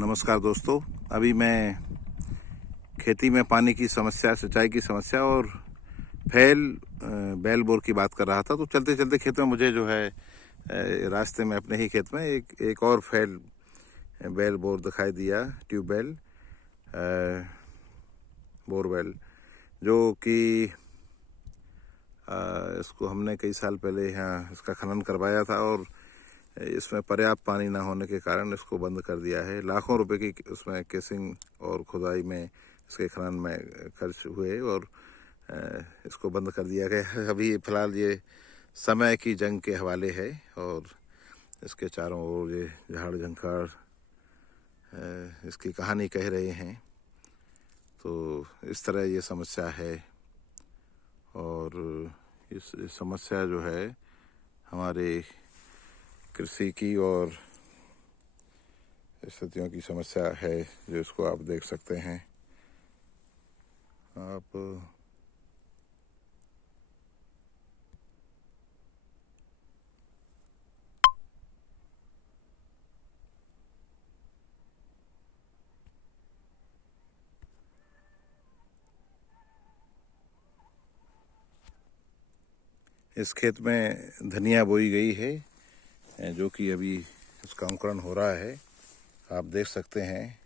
नमस्कार दोस्तों। अभी मैं खेती में पानी की समस्या, सिंचाई की समस्या और बैल बोर की बात कर रहा था। तो चलते चलते खेत में मुझे जो है रास्ते में अपने ही खेत में एक और बैल बोर दिखाई दिया, ट्यूबवेल, बोरवेल, जो कि इसको हमने कई साल पहले यहाँ इसका खनन करवाया था और इसमें पर्याप्त पानी ना होने के कारण इसको बंद कर दिया है। लाखों रुपए की उसमें केसिंग और खुदाई में, इसके खनन में खर्च हुए और इसको बंद कर दिया गया है। अभी फ़िलहाल ये समय की जंग के हवाले है और इसके चारों ओर ये झाड़ झंखाड़ इसकी कहानी कह रहे हैं। तो इस तरह ये समस्या है और इस समस्या जो है हमारे कृषि की और स्थितियों की समस्या है, जो इसको आप देख सकते हैं। आप इस खेत में धनिया बोई गई है, जो कि अभी उसका अंकुरण हो रहा है। आप देख सकते हैं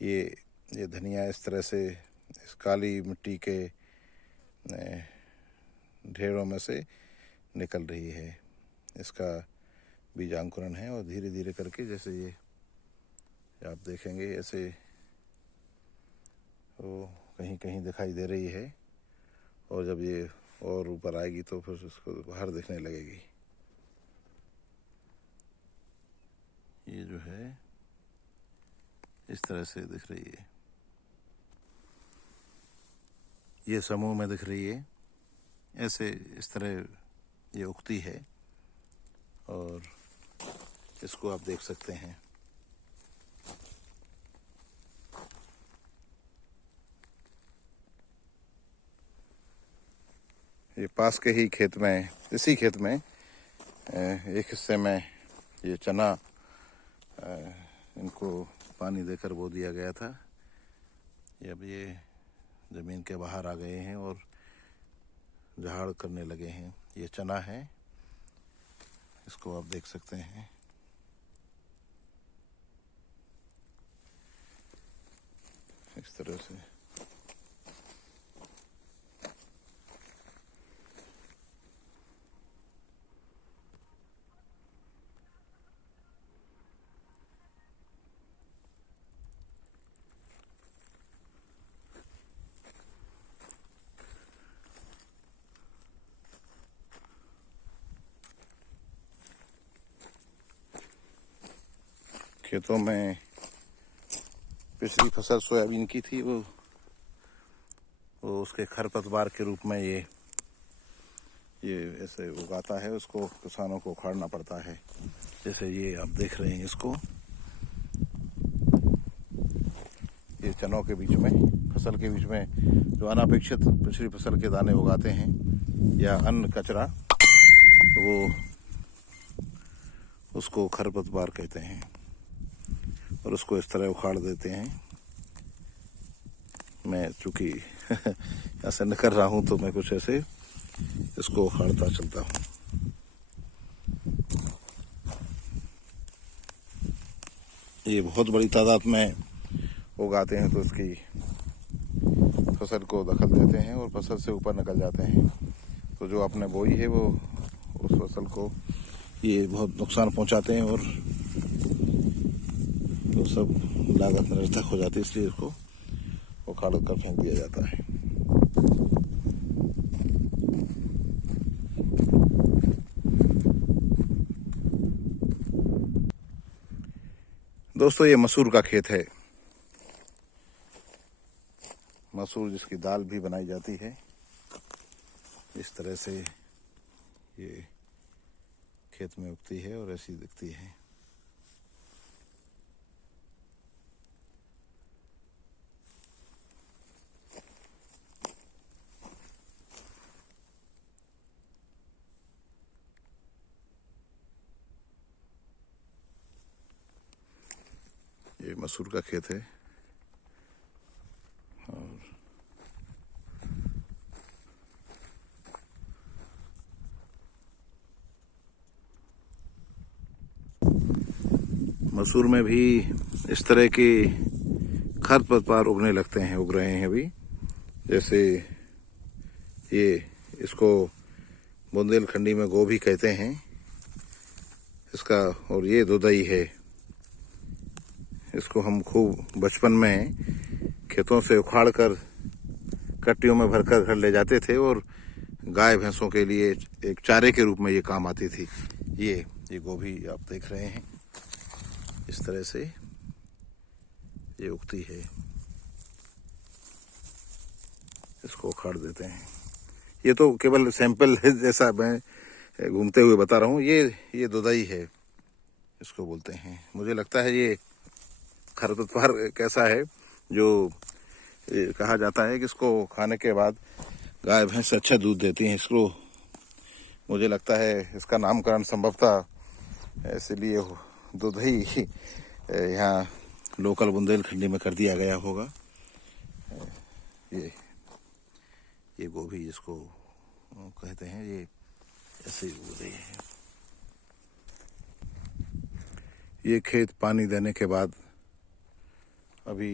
ये धनिया इस तरह से इस काली मिट्टी के ढेरों में से निकल रही है। इसका बीजांकुरण है और धीरे धीरे करके, जैसे ये आप देखेंगे, ऐसे वो कहीं कहीं दिखाई दे रही है और जब ये और ऊपर आएगी तो फिर उसको बाहर दिखने लगेगी। ये जो है इस तरह से दिख रही है, ये समूह में दिख रही है, ऐसे इस तरह ये उगती है और इसको आप देख सकते हैं। ये पास के ही खेत में, इसी खेत में एक हिस्से में ये चना इनको पानी देकर बो दिया गया था। अब ये ज़मीन के बाहर आ गए हैं और झाड़ करने लगे हैं। ये चना है, इसको आप देख सकते हैं। इस तरह से खेतों में पिछली फसल सोयाबीन की थी, वो उसके खरपतवार के रूप में ये ऐसे उगाता है। उसको किसानों को उखाड़ना पड़ता है। जैसे ये आप देख रहे हैं, इसको ये चनों के बीच में, फसल के बीच में जो अनापेक्षित पिछली फसल के दाने उगाते हैं या अन्न कचरा, वो उसको खरपतवार कहते हैं और उसको इस तरह उखाड़ देते हैं। मैं चूँकि ऐसे न कर रहा हूँ तो मैं कुछ ऐसे इसको उखाड़ता चलता हूँ। ये बहुत बड़ी तादाद में उगाते हैं तो इसकी फसल को दखल देते हैं और फसल से ऊपर निकल जाते हैं। तो जो आपने बोई है वो उस फसल को ये बहुत नुकसान पहुंचाते हैं और तो सब लागत निरर्थक हो जाती है, इसलिए इसको उखाड़ कर फेंक दिया जाता है। दोस्तों, ये मसूर का खेत है। मसूर जिसकी दाल भी बनाई जाती है। इस तरह से ये खेत में उगती है और ऐसी दिखती है। ये ये मसूर का खेत है और मसूर में भी इस तरह के खरपतवार उगने लगते हैं, उग रहे हैं अभी। जैसे ये, इसको बुंदेलखंडी में गोभी कहते हैं इसका, और ये दुधई है। इसको हम खूब बचपन में खेतों से उखाड़ कर कट्टियों में भरकर घर ले जाते थे और गाय भैंसों के लिए एक चारे के रूप में ये काम आती थी। ये गोभी आप देख रहे हैं, इस तरह से ये उगती है। इसको उखाड़ देते हैं। ये तो केवल सैंपल है, जैसा मैं घूमते हुए बता रहा हूँ। ये दुधई है, इसको बोलते हैं। मुझे लगता है ये खरपतवार कैसा है जो कहा जाता है कि इसको खाने के बाद गाय भैंस अच्छा दूध देती हैं। इसको मुझे लगता है इसका नामकरण संभवतः इसलिए दुधई यहाँ लोकल बुंदेलखंडी में कर दिया गया होगा। ये गोभी जिसको कहते हैं, ये ऐसे उग रही है। ये खेत पानी देने के बाद अभी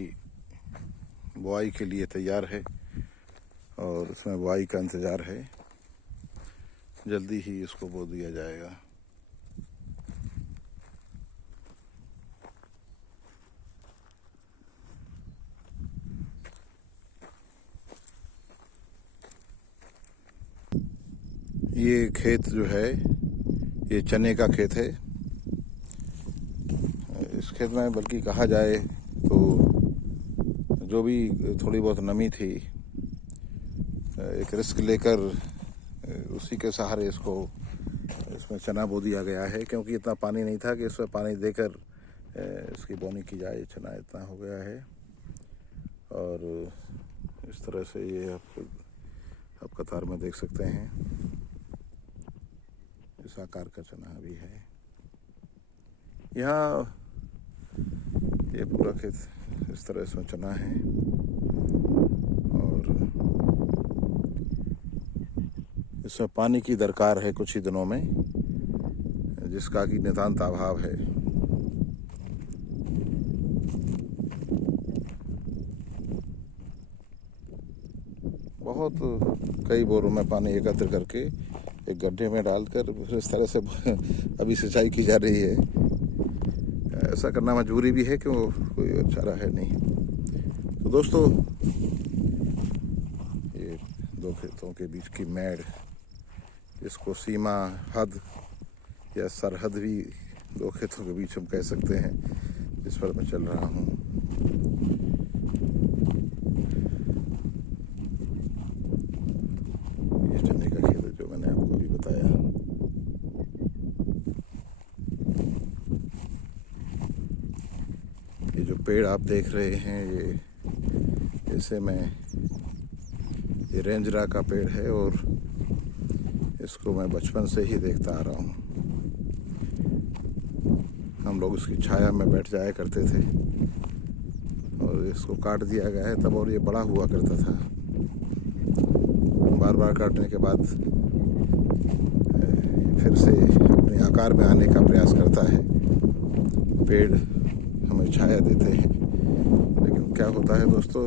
बुआई के लिए तैयार है और इसमें बुआई का इंतज़ार है। जल्दी ही इसको बो दिया जाएगा। ये खेत जो है, ये चने का खेत है। इस खेत में बल्कि कहा जाए तो जो भी थोड़ी बहुत नमी थी, एक रिस्क लेकर उसी के सहारे इसमें चना बो दिया गया है, क्योंकि इतना पानी नहीं था कि इसमें पानी देकर इसकी बोनी की जाए। चना इतना हो गया है और इस तरह से ये आप कतार में देख सकते हैं। इस आकार का चना अभी है। यहाँ ये पूरा खेत इस तरह से चना है और इसमें पानी की दरकार है कुछ ही दिनों में, जिसका कि नितांत अभाव है। बहुत कई बोरों में पानी एकत्र करके एक गड्ढे में डालकर फिर इस तरह से अभी सिंचाई की जा रही है। ऐसा करना मजबूरी भी है, क्यों कोई चारा है नहीं। तो दोस्तों, ये दो खेतों के बीच की मेड़, जिसको सीमा, हद या सरहद भी दो खेतों के बीच हम कह सकते हैं, जिस पर मैं चल रहा हूँ। ये चने का खेत है जो मैंने आपको अभी बताया। ये जो पेड़ आप देख रहे हैं, ये रेंजरा का पेड़ है और इसको मैं बचपन से ही देखता आ रहा हूँ। हम लोग इसकी छाया में बैठ जाया करते थे और इसको काट दिया गया है तब, और ये बड़ा हुआ करता था। बार बार काटने के बाद फिर से अपने आकार में आने का प्रयास करता है। पेड़ हमें छाया देते हैं, लेकिन क्या होता है दोस्तों,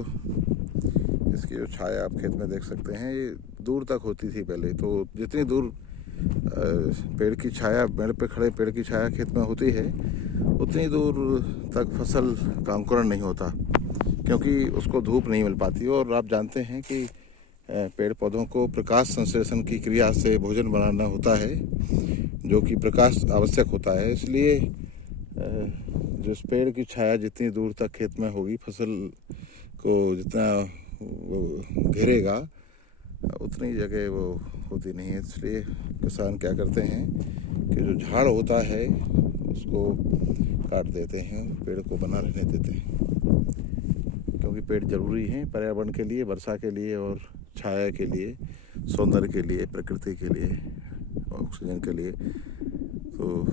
इसकी जो छाया आप खेत में देख सकते हैं, ये दूर तक होती थी पहले। तो जितनी दूर पेड़ की छाया, पेड़ पे खड़े पेड़ की छाया खेत में होती है, उतनी दूर तक फसल का अंकुरण नहीं होता, क्योंकि उसको धूप नहीं मिल पाती। और आप जानते हैं कि पेड़ पौधों को प्रकाश संश्लेषण की क्रिया से भोजन बनाना होता है, जो कि प्रकाश आवश्यक होता है। इसलिए जिस पेड़ की छाया जितनी दूर तक खेत में होगी, फसल को जितना वो घेरेगा, उतनी जगह वो होती नहीं है। इसलिए किसान क्या करते हैं कि जो झाड़ होता है उसको काट देते हैं, पेड़ को बना रहने देते हैं, क्योंकि पेड़ जरूरी हैं पर्यावरण के लिए, वर्षा के लिए और छाया के लिए, सौंदर्य के लिए, प्रकृति के लिए, ऑक्सीजन के लिए। तो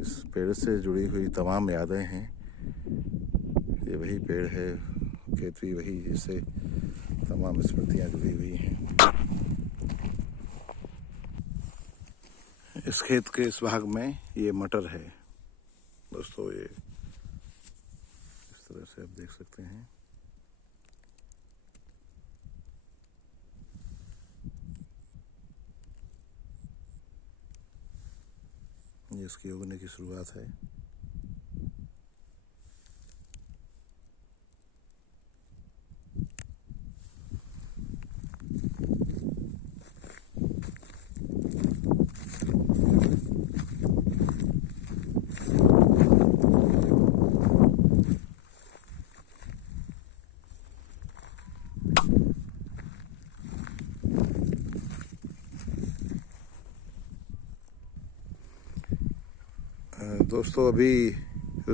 इस पेड़ से जुड़ी हुई तमाम यादें हैं वही पेड़ है, खेत भी वही, जिससे तमाम स्मृतियाँ जुड़ी हुई हैं। इस खेत के इस भाग में ये मटर है दोस्तों, ये इस तरह से आप देख सकते हैं। ये इसकी उगने की शुरुआत है। दोस्तों, अभी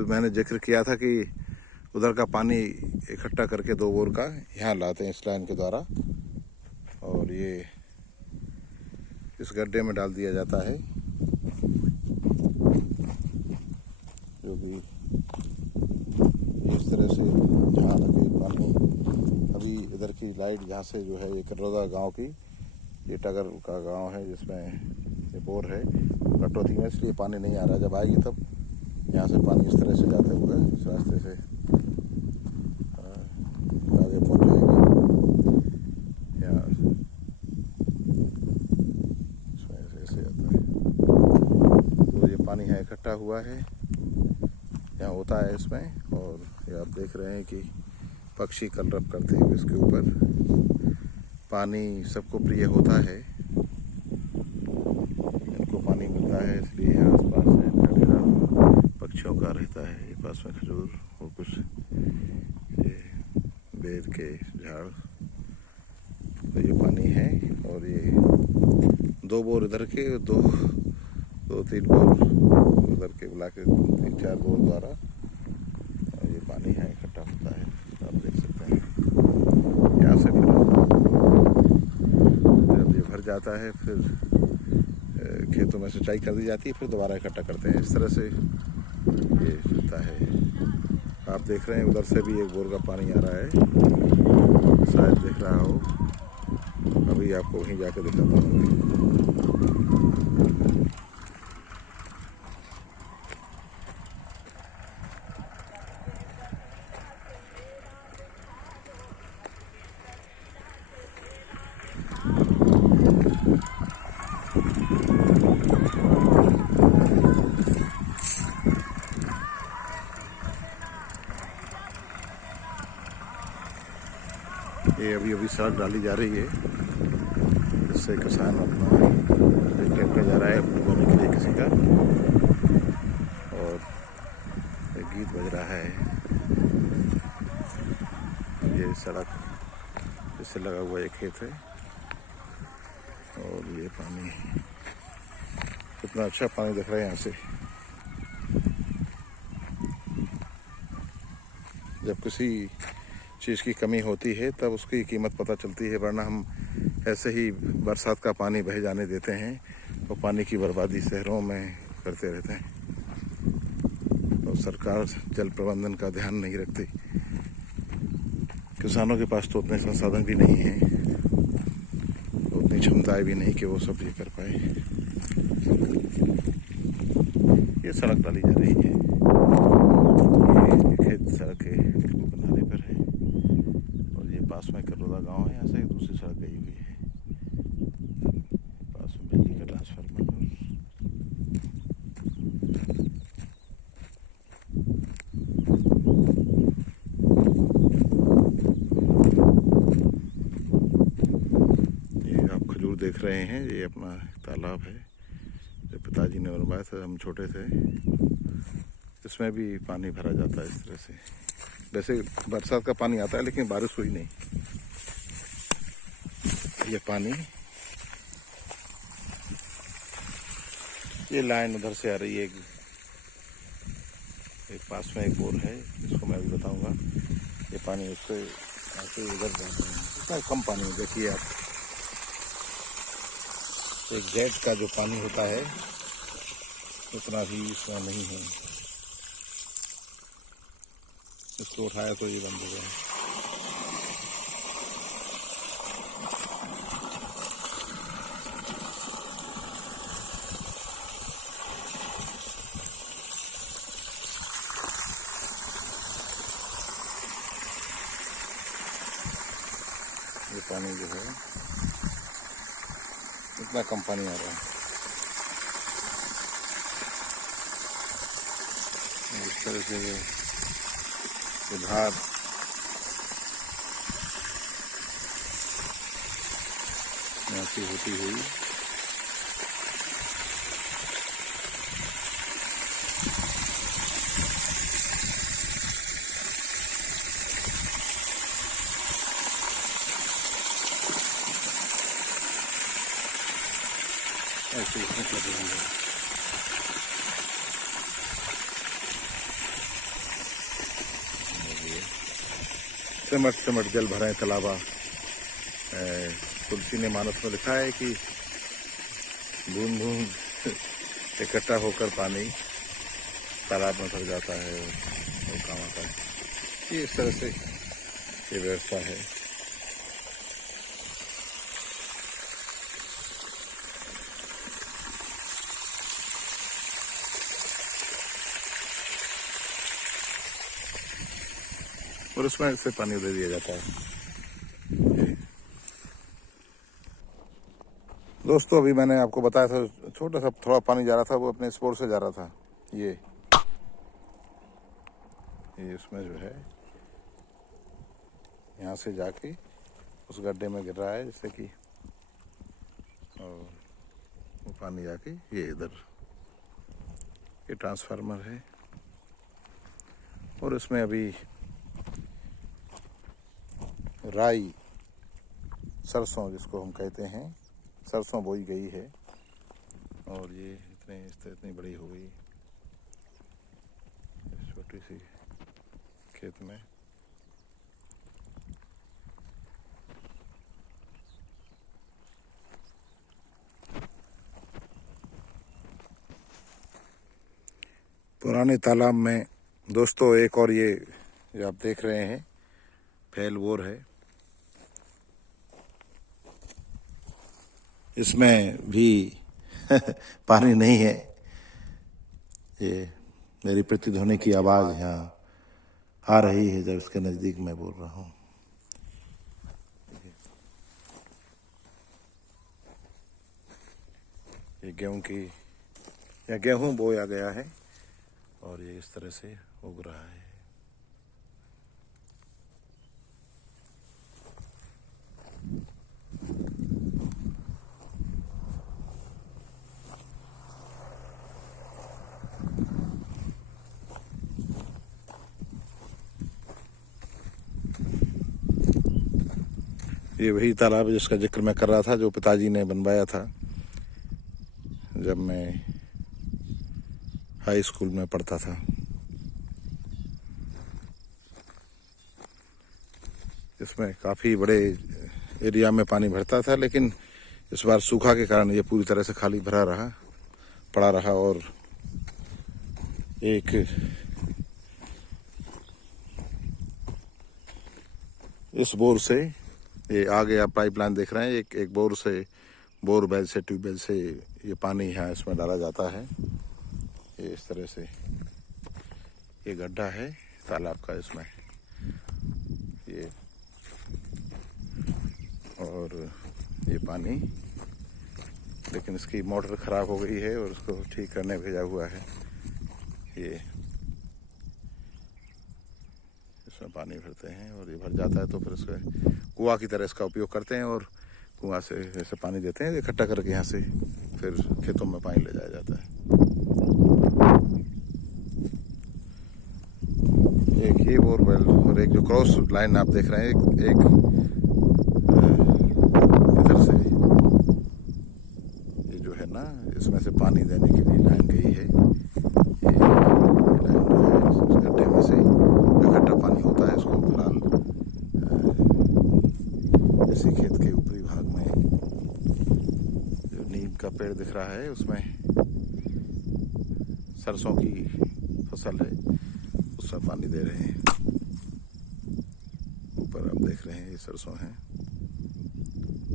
मैंने जिक्र किया था कि उधर का पानी इकट्ठा करके 2 बोर का यहाँ लाते हैं इस लाइन के द्वारा, और ये इस गड्ढे में डाल दिया जाता है, जो कि इस तरह से जहाँ लगे पानी। अभी इधर की लाइट जहाँ से जो है, ये करौदा गांव की, ये टगर का गांव है जिसमें ये बोर है, कटौती में, इसलिए पानी नहीं आ रहा। जब आएगी तब यहाँ से पानी इस तरह से जाते हुए इस रास्ते से आगे पहुँच जाएगी। यहाँ इसमें ऐसे आता है, तो ये पानी यहाँ इकट्ठा हुआ है, यहाँ होता है इसमें। और ये आप देख रहे हैं कि पक्षी कलरव करते हुए इसके ऊपर। पानी सबको प्रिय होता है, इनको पानी मिलता है, इसलिए आसपास से इनका डेरा पक्षियों का रहता है। ये पास में खजूर और कुछ ये बेर के झाड़, तो ये पानी है। और ये 2 बोर इधर के, 2-3 बोर उधर के मिला के 3-4 बोर द्वारा ये पानी यहाँ इकट्ठा होता है, आप देख सकते हैं। यहाँ से फिर जब ये भर जाता है, फिर खेतों में सिंचाई कर दी जाती है, फिर दोबारा इकट्ठा करते हैं। इस तरह से ये चलता है। आप देख रहे हैं उधर से भी 1 बोर का पानी आ रहा है, शायद दिख रहा हो। अभी आपको वहीं जाके दिखाता हूँ। ये अभी सड़क डाली जा रही है, जिससे किसान अपना एक ट्रैक्टर जा रहा है बोने के लिए किसी का, और एक गीत बज रहा है। ये सड़क जिससे लगा हुआ एक खेत है, और ये पानी कितना अच्छा पानी दिख रहा है यहाँ से। जब किसी चीज़ की कमी होती है तब उसकी कीमत पता चलती है, वरना हम ऐसे ही बरसात का पानी बह जाने देते हैं और पानी की बर्बादी शहरों में करते रहते हैं। और सरकार जल प्रबंधन का ध्यान नहीं रखती। किसानों के पास तो उतने संसाधन भी नहीं हैं, उतनी क्षमताएं भी नहीं कि वो सब ये कर पाए। ये सड़क डाली जा रही है, ये खेत सड़क के किनारे पर है, और ये पास में करौदा गांव है। यहाँ से एक दूसरी सड़क गई हुई है, पास में बिजली का ट्रांसफार्मर। ये आप खजूर देख रहे हैं, ये अपना तालाब है जो पिताजी ने बनवाया था, हम छोटे थे। इसमें भी पानी भरा जाता है इस तरह से। वैसे बरसात का पानी आता है, लेकिन बारिश हुई नहीं। ये पानी, ये लाइन उधर से आ रही है, एक पास में एक बोर है जिसको मैं अभी बताऊंगा। ये पानी उससे आके उधर जाता है, इतना कम पानी है। देखिए आप, एक जेट का जो पानी होता है उतना भी इसमें नहीं है। इसको उठाया तो ये बंद हो गया। ये पानी जो है इतना कम पानी आ रहा है। इस तरह से ये धार ऐसी होती हुई ऐसे इसमें चल रही है। सिमट सिमट जल भरे तालाबा। तुलसी ने मानस में लिखा है कि बूंद बूंद इकट्ठा होकर पानी तालाब में भर जाता है और काम आता है। ये इस तरह से ये व्यवस्था है। और उसमें से पानी दे दिया जाता है। दोस्तों अभी मैंने आपको बताया था छोटा सा थोड़ा पानी जा रहा था, वो अपने स्पोर्ट से जा रहा था। ये उसमें जो है यहाँ से जाके उस गड्ढे में गिर रहा है, जैसे कि और वो पानी जाके ये इधर ये ट्रांसफार्मर है और इसमें अभी राई सरसों जिसको हम कहते हैं, सरसों बोई गई है और ये इतनी बड़ी हो गई छोटी सी खेत में। पुराने तालाब में दोस्तों एक और ये जो आप देख रहे हैं फैल बोर है। इसमें भी पानी नहीं है। ये मेरी प्रतिध्वनि की आवाज़ यहाँ आ रही है जब इसके नज़दीक मैं बोल रहा हूँ। ये गेहूं की या गेहूं बोया गया है और ये इस तरह से उग रहा है। ये वही तालाब है जिसका जिक्र मैं कर रहा था, जो पिताजी ने बनवाया था जब मैं हाई स्कूल में पढ़ता था। इसमें काफ़ी बड़े एरिया में पानी भरता था, लेकिन इस बार सूखा के कारण ये पूरी तरह से खाली पड़ा रहा और एक इस बोर से ये आगे आप पाइपलाइन देख रहे हैं, एक बोरवेल से ट्यूबवेल से ये पानी यहाँ इसमें डाला जाता है। ये इस तरह से ये गड्ढा है तालाब का इसमें ये, और ये पानी, लेकिन इसकी मोटर ख़राब हो गई है और उसको ठीक करने भेजा हुआ है। ये इसमें पानी भरते हैं और ये भर जाता है तो फिर इसका कुआं की तरह इसका उपयोग करते हैं और कुआं से ऐसे पानी देते हैं इकट्ठा करके, यहाँ से फिर खेतों में पानी ले जाया जाता है। एक ये बोरवेल और एक जो क्रॉस लाइन आप देख रहे हैं, एक इधर से ये जो है ना, इसमें से पानी देने के लिए लाइन गई है। ये लाइन जो है इस गड्ढे में से इकट्ठा पानी होता है, इसको फिलहाल इसी खेत के ऊपरी भाग में जो नीम का पेड़ दिख रहा है उसमें सरसों की फसल है, उसमें पानी दे रहे हैं। हैं ये सरसों हैं,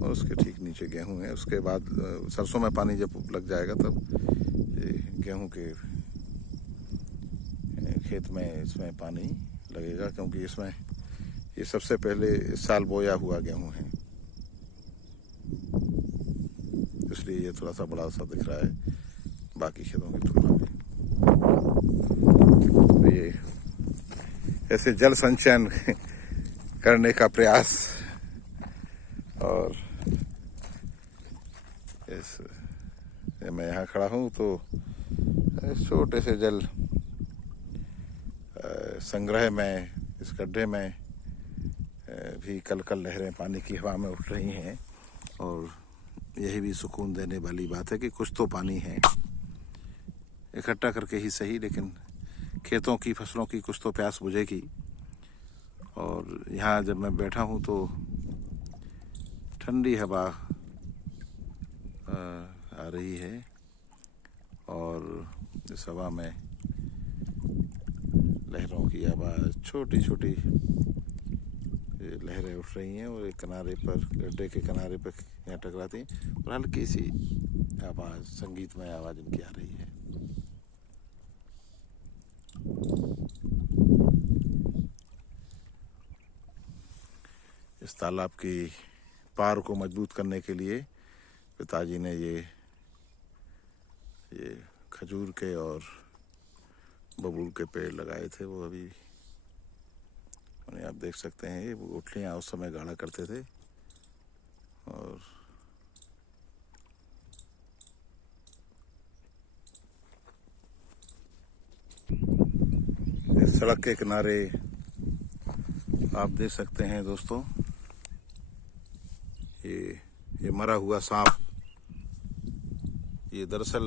और उसके ठीक नीचे गेहूं है। उसके बाद सरसों में पानी जब लग जाएगा तब ये गेहूं के खेत में इसमें पानी लगेगा, क्योंकि इसमें ये सबसे पहले इस साल बोया हुआ गेहूं है, इसलिए ये थोड़ा सा बड़ा सा दिख रहा है बाकी खेतों की तुलना में। तो ये ऐसे जल संचयन करने का प्रयास, और इस मैं यहाँ खड़ा हूँ तो छोटे से जल संग्रह में, इस गड्ढे में भी कल कल लहरें पानी की हवा में उठ रही हैं, और यही भी सुकून देने वाली बात है कि कुछ तो पानी है, इकट्ठा करके ही सही, लेकिन खेतों की फसलों की कुछ तो प्यास बुझेगी। और यहाँ जब मैं बैठा हूँ तो ठंडी हवा आ रही है, और इस हवा में लहरों की आवाज़, छोटी छोटी लहरें उठ रही हैं, और एक किनारे पर, गड्ढे के किनारे पर यहाँ टकराती हैं, और हल्की सी आवाज़, संगीतमय आवाज़ इनकी आ रही है। इस तालाब की पार को मजबूत करने के लिए पिताजी ने ये खजूर के और बबूल के पेड़ लगाए थे। वो अभी उन्हें आप देख सकते हैं, ये गुठलियाँ उस समय गाड़ा करते थे, और इस सड़क के किनारे आप देख सकते हैं दोस्तों, ये मरा हुआ सांप, ये दरअसल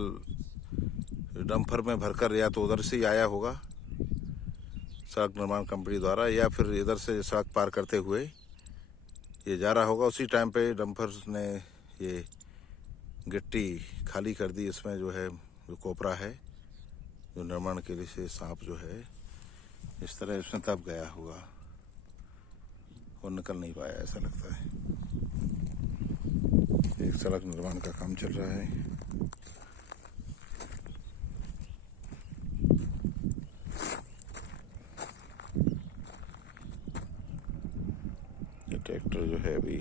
डंपर में भरकर या तो उधर से ही आया होगा सड़क निर्माण कंपनी द्वारा, या फिर इधर से सड़क पार करते हुए ये जा रहा होगा। उसी टाइम पे डंपर ने ये गिट्टी खाली कर दी, इसमें जो है जो कोपरा है जो निर्माण के लिए से सांप जो है इस तरह इसमें तब गया होगा, और निकल नहीं पाया ऐसा लगता है। एक सड़क निर्माण का काम चल रहा है। ये ट्रैक्टर जो है अभी